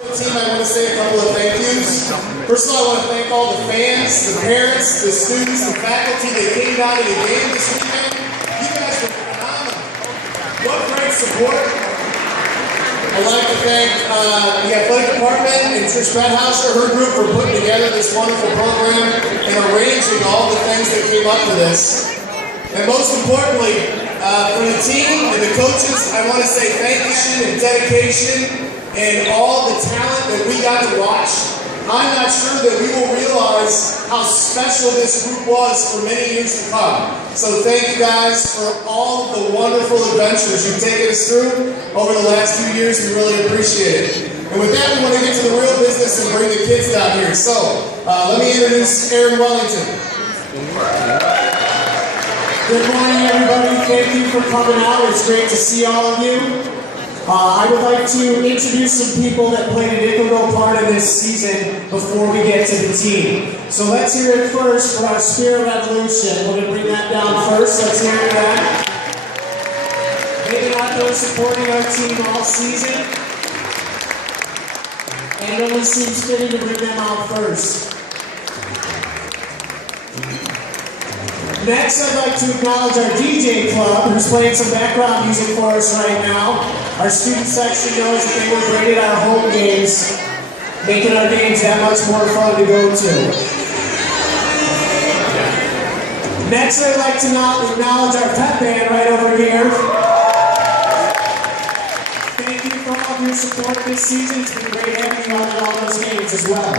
Team, I want to say a couple of thank yous. First of all, I want to thank all the fans, the parents, the students, the faculty that came down to the game this weekend. You guys were phenomenal. What great support. I'd like to thank the athletic department and Trish Bedhauser, her group, for putting together this wonderful program and arranging all the things that came up to this. And most importantly, for the team and the coaches, I want to say thank you and dedication and all the talent that we got to watch. I'm not sure that we will realize how special this group was for many years to come. So thank you guys for all of the wonderful adventures you've taken us through over the last few years. We really appreciate it. And with that, we want to get to the real business and bring the kids down here. So let me introduce Aaron Wellington. Good morning, everybody. Thank you for coming out. It's great to see all of you. I would like to introduce some people that played an integral part in this season before we get to the team. So let's hear it first for our Spirit Revolution. We're going to bring that down first. Let's hear that. They've been out there supporting our team all season. And it only seems fitting to bring them out first. Next, I'd like to acknowledge our DJ club, who's playing some background music for us right now. Our student section knows that they were great at our home games, making our games that much more fun to go to. Next, I'd like to acknowledge our pep band right over here. Thank you for all of your support this season. It's been great having you on all those games as well.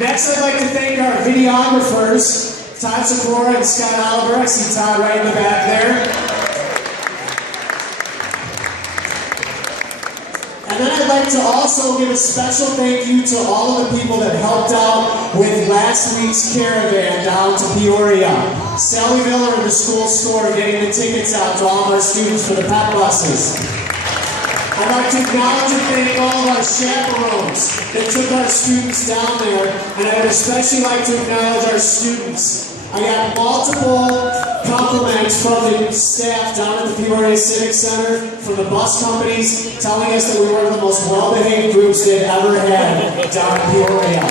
Next, I'd like to thank our videographers, Todd Sephora and Scott Oliver. I see Todd right in the back there. And then I'd like to also give a special thank you to all of the people that helped out with last week's caravan down to Peoria. Sally Miller in the school store getting the tickets out to all of our students for the pep buses. I'd like to acknowledge and thank all of our chaperones that took our students down there, and I would especially like to acknowledge our students. I got multiple compliments from the staff down at the Peoria Civic Center, from the bus companies, telling us that we were one of the most well-behaved groups they've ever had down in Peoria.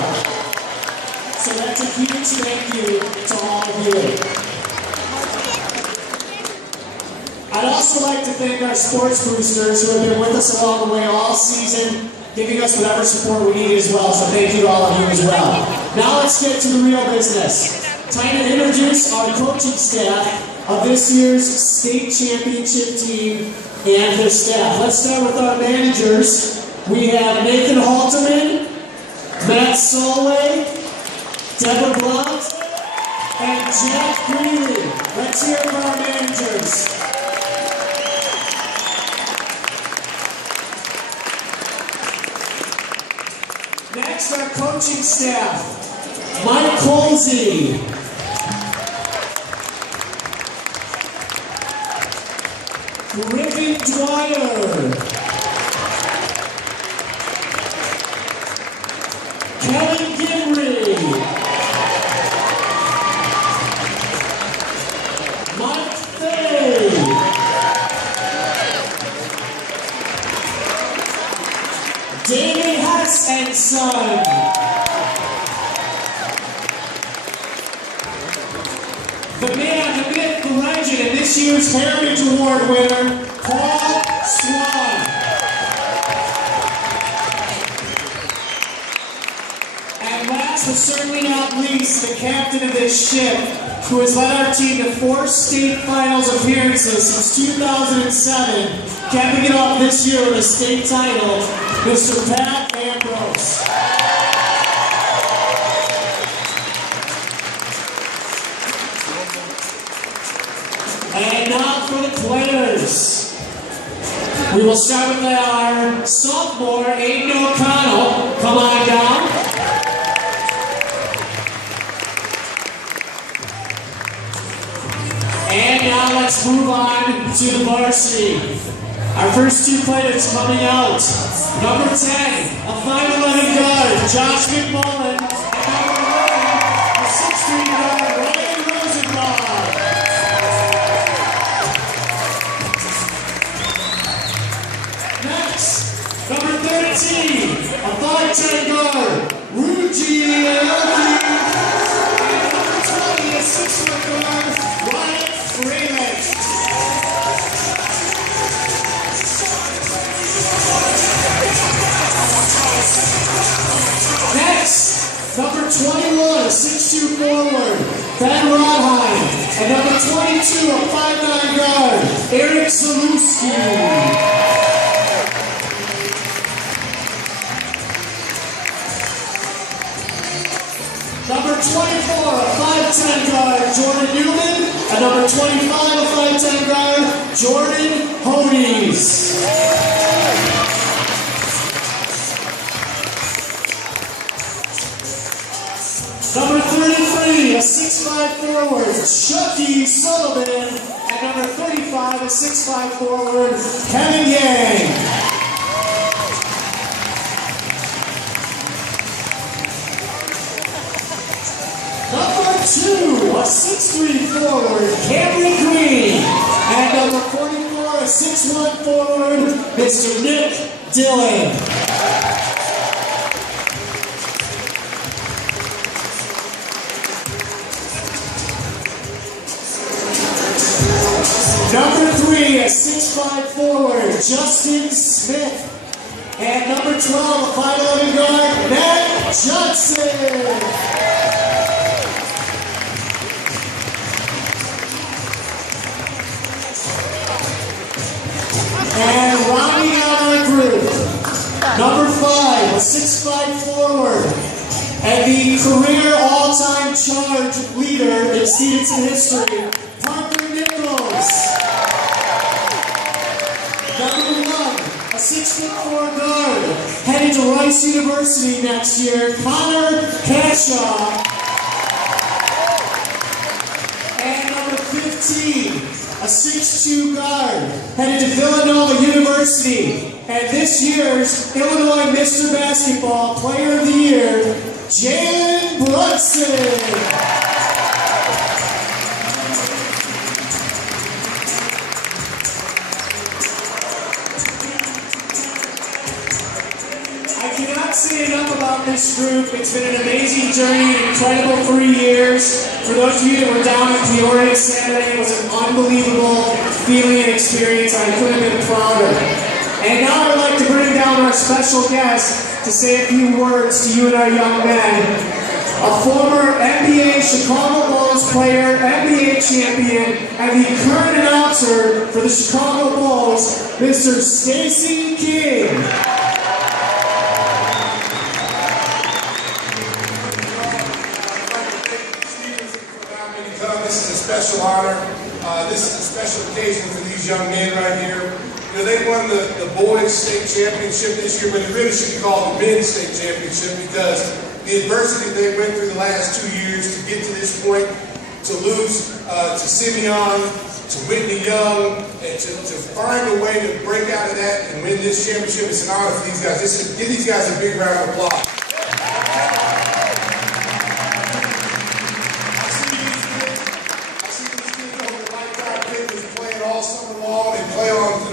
So that's a huge thank you to all of you. I'd also like to thank our sports boosters who have been with us along the way all season, giving us whatever support we need as well, so thank you to all of you as well. Now let's get to the real business. Time to introduce our coaching staff of this year's state championship team and their staff. Let's start with our managers. We have Nathan Halterman, Matt Solway, Deborah Blunt, and Jeff Greeley. Let's hear from our managers. Next, our coaching staff. Mike Colsey, Griffin Dwyer, Kevin Gibry, Mike Fay, David Hess and Son, the man, the myth, the legend, and this year's Heritage Award winner, Paul Swan. And last but certainly not least, the captain of this ship, who has led our team to 4 state finals appearances since 2007, capping it off this year with a state title, Mr. Pat Ambrose. And now for the players. We will start with our sophomore, Aiden O'Connell. Come on down. And now let's move on to the varsity. Our first 2 players coming out. Number 10, a 5'11" guard, Josh McMullen. And number 11, a 6'3" guard, Ryan Rosenblatt. Next, number 13, 19, a 5'10" guard, Ruji Aoki. And number 20, a 6-foot guard, Ryan Freeland. Next, number 21, a 6'2" forward, Ben Rodheim. And number 22, a 5'9" guard, Eric Zalewski. Number 24, a 5'10" guard, Jordan Newman. And number 25, a 5'10" guard, Jordan Hodes. Number 33, a 6'5" forward, Chucky Sullivan. And number 35, a 6'5" forward, Kevin Yang. Number 2, a 6'3" forward, Cameron Green. And number 44, a 6'1" forward, Mr. Nick Dillon. Number 3, a 6'5" forward, Justin Smith. And number 12, a 5'11" guard, Matt Johnson. And rounding out our group, number 5, a 6'5" forward, and the career all-time charge leader in Stevenson history, Parker Nichols. Number 1, a 6'4" guard, heading to Rice University next year, Connor Cashaw. And number 15, a 6'2" guard, headed to Villanova University. And this year's Illinois Mr. Basketball Player of the Year, Jalen Brunson. I cannot say enough about this group. It's been an amazing journey, an incredible 3 years. For those of you that were down in Peoria Saturday, it was an unbelievable feeling and experience. I couldn't have been prouder. And now I'd like to bring down our special guest to say a few words to you and our young men. A former NBA Chicago Bulls player, NBA champion, and the current announcer for the Chicago Bulls, Mr. Stacey King. This is a special honor. This is a special occasion for these young men right here. You know, they won the boys' state championship this year, but it really should be called the men's state championship because the adversity they went through the last 2 years to get to this point, to lose to Simeon, to Whitney Young, and to find a way to break out of that and win this championship. It's an honor for these guys. Give these guys a big round of applause.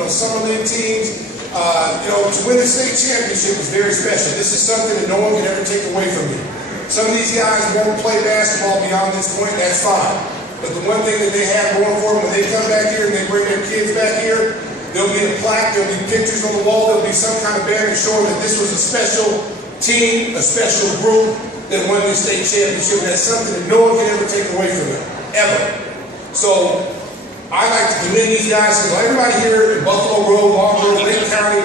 Summer league teams, to win the state championship is very special. This is something that no one can ever take away from you. Some of these guys won't play basketball beyond this point, that's fine. But the one thing that they have going for them, when they come back here and they bring their kids back here, there'll be a plaque, there'll be pictures on the wall, there'll be some kind of banner showing that this was a special team, a special group that won the state championship. That's something that no one can ever take away from them, ever. So, I like to commend these guys because everybody here in Buffalo Grove, Long Grove, Lake County,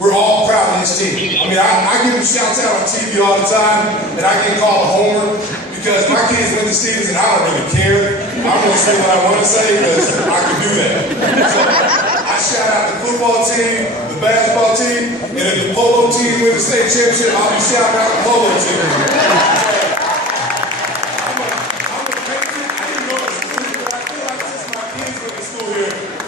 we're all proud of this team. I mean, I give them shouts out on TV all the time, and I get called a homer because my kids went to Stevenson and I don't really care. I'm going to say what I want to say because I can do that. So I shout out the football team, the basketball team, and if the polo team win the state championship, I'll be shouting out the polo team.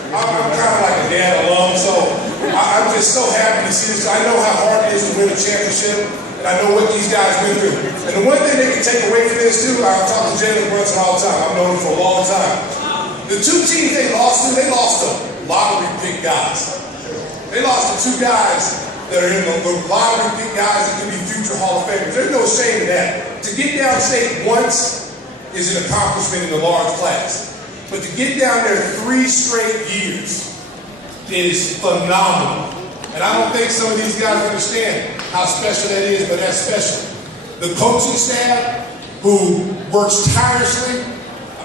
I'm kind of like a dad alum, so I'm just so happy to see this. I know how hard it is to win a championship, and I know what these guys went through. And the one thing they can take away from this, too, I talk to Jalen Brunson all the time. I've known him for a long time. The 2 teams they lost to lottery pick guys. They lost to 2 guys that are in the lottery pick guys that could be future Hall of Famers. There's no shame in that. To get downstate once is an accomplishment in a large class. But to get down there 3 straight years is phenomenal. And I don't think some of these guys understand how special that is, but that's special. The coaching staff, who works tirelessly,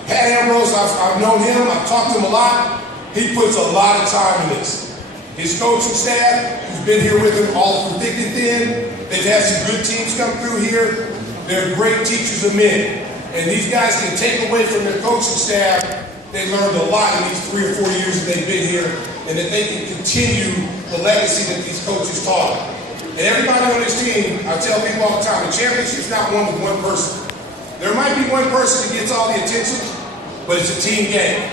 Pat Ambrose, I've known him, I've talked to him a lot. He puts a lot of time in this. His coaching staff, who's been here with him all through thick and thin, they've had some good teams come through here. They're great teachers of men. And these guys can take away from their coaching staff, they learned a lot in these 3 or 4 years that they've been here, and that they can continue the legacy that these coaches taught. And everybody on this team, I tell people all the time, the championship's not won with one person. There might be one person that gets all the attention, but it's a team game.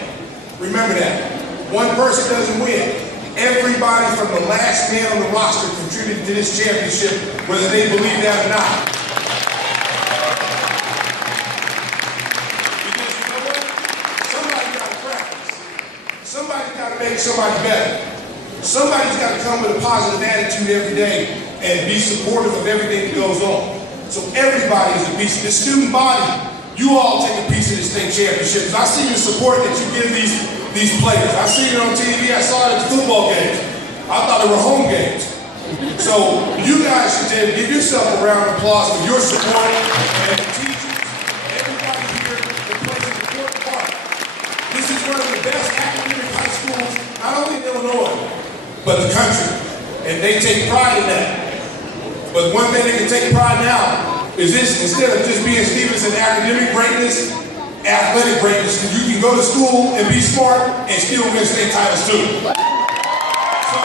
Remember that. One person doesn't win. Everybody from the last man on the roster contributed to this championship, whether they believe that or not. Because you know what? Somebody's got to practice. Somebody's got to make somebody better. Somebody's got to come with a positive attitude every day and be supportive of everything that goes on. So everybody is a piece of this student body. You all take a piece of this state championship. I see the support that you give these players. I've seen it on TV. I saw it at football games. I thought they were home games. So you guys should give yourself a round of applause for your support and the teachers, everybody here that plays an important part. This is one of the best academic high schools, not only in Illinois, but the country. And they take pride in that. But one thing they can take pride now is this: instead of just being Stevenson academic greatness, athletic greatness, you can go to school and be smart and still win state titles too. So,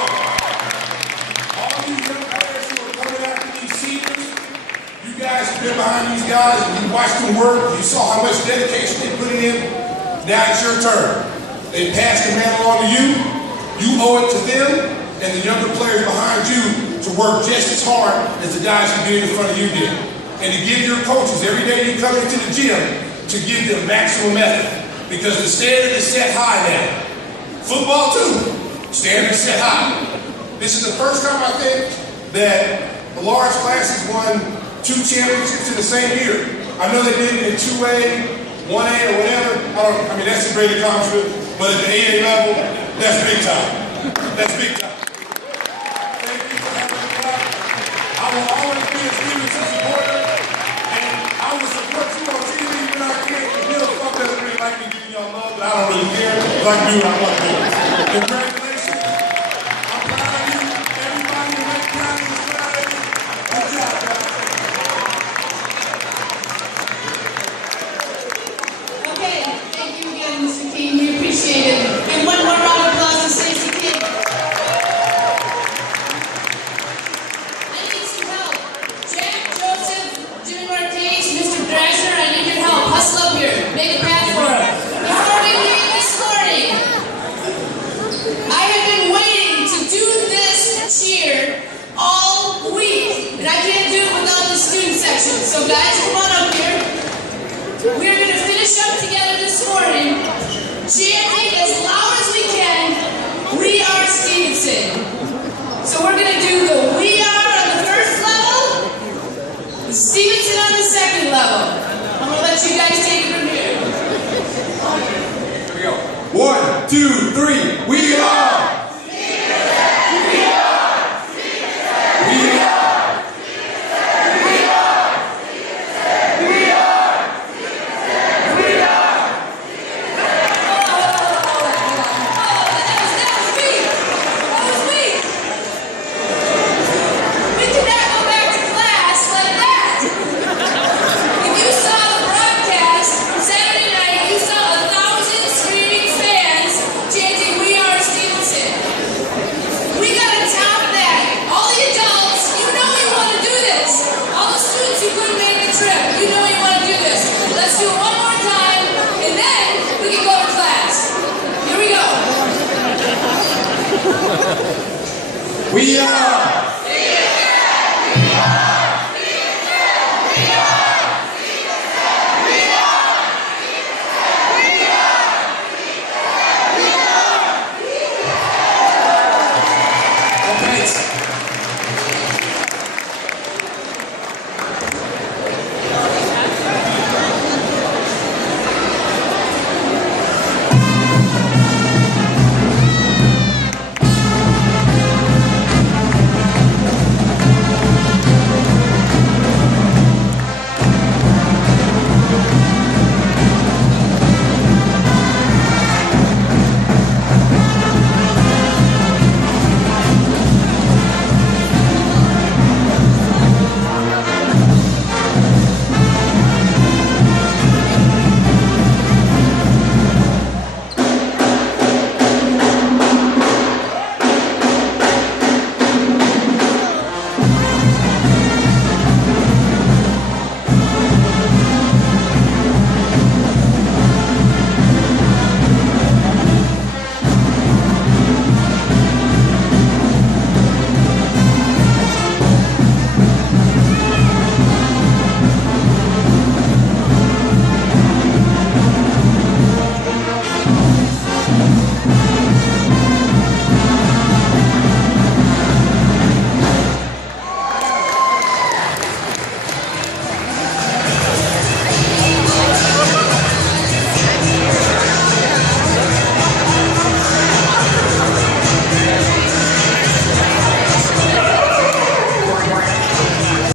all these young players who are coming after these seniors, you guys have been behind these guys and you watched them work, you saw how much dedication they put in. Now it's your turn. They passed the man along to you. You owe it to them and the younger players behind you to work just as hard as the guys who did in front of you did. And to give your coaches every day you come into the gym to give them maximum effort. Because the standard is set high now. Football too, standard is set high. This is the first time I think that the large classes won 2 championships in the same year. I know they did it in 2A, 1A or whatever. I mean, that's a great accomplishment. But at the 8A level, that's big time. That's big time. Thank you for having me back. I will always be a Stevenson supporter, and I will support you on TV when I can. The middle fuck doesn't really like me giving y'all love, but I don't really care. If I can do it, I want to do it.